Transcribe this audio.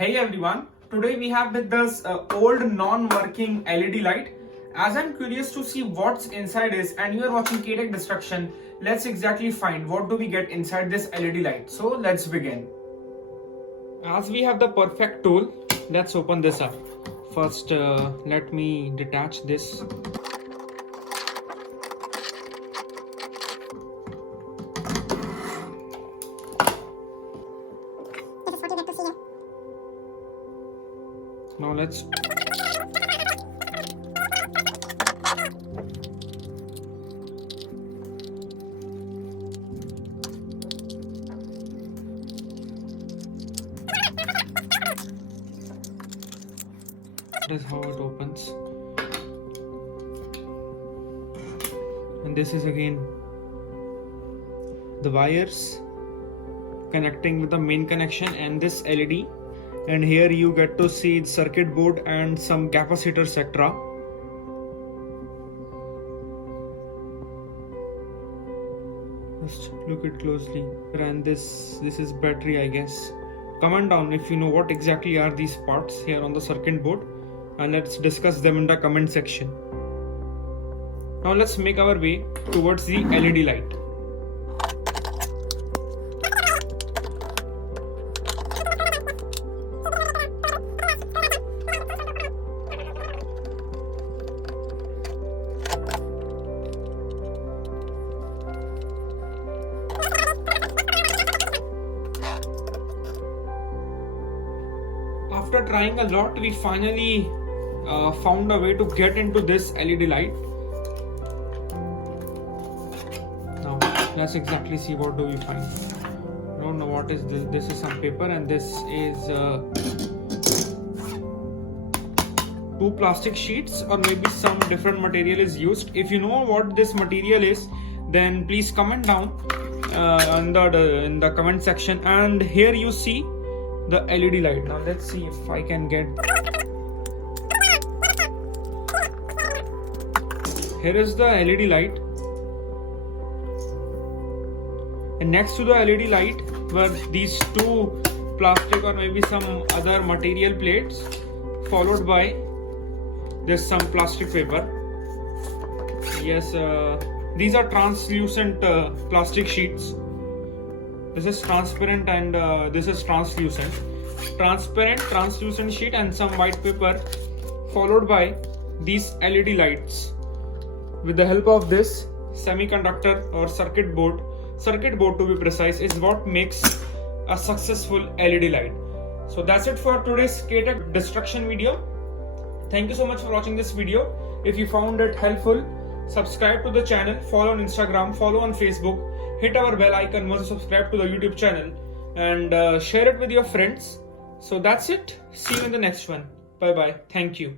Hey everyone, today we have with us old non-working LED light. As I'm curious to see what's inside is, and you are watching KTech Destruction, let's exactly find what do we get inside this LED light. So let's begin. As we have the perfect tool, let's open this up. First, let me detach this. Now let's that is how it opens, and this is again the wires connecting with the main connection and this LED. And here you get to see the circuit board and some capacitors, etc. Just look it closely. And this is battery, I guess. Comment down if you know what exactly are these parts here on the circuit board, and let's discuss them in the comment section. Now let's make our way towards the LED light. After trying a lot, we finally found a way to get into this LED light. Now let's exactly see what do we find. I don't know what is this. This is some paper, and this is two plastic sheets, or maybe some different material is used. If you know what this material is, then please comment down in the comment section. And here you see the LED light. Now let's see if I can get. Here is the LED light, and next to the LED light were these two plastic or maybe some other material plates, followed by this some plastic paper. Yes, these are translucent plastic sheets. This is transparent and this is translucent. Translucent sheet and some white paper, followed by these LED lights. With the help of this semiconductor or circuit board to be precise, is what makes a successful LED light. So that's it for today's KTech Destruction video. Thank you so much for watching this video. If you found it helpful, subscribe to the channel, follow on Instagram, follow on Facebook, hit our bell icon once you subscribe to the YouTube channel, and share it with your friends. So that's it. See you in the next one. Bye bye. Thank you.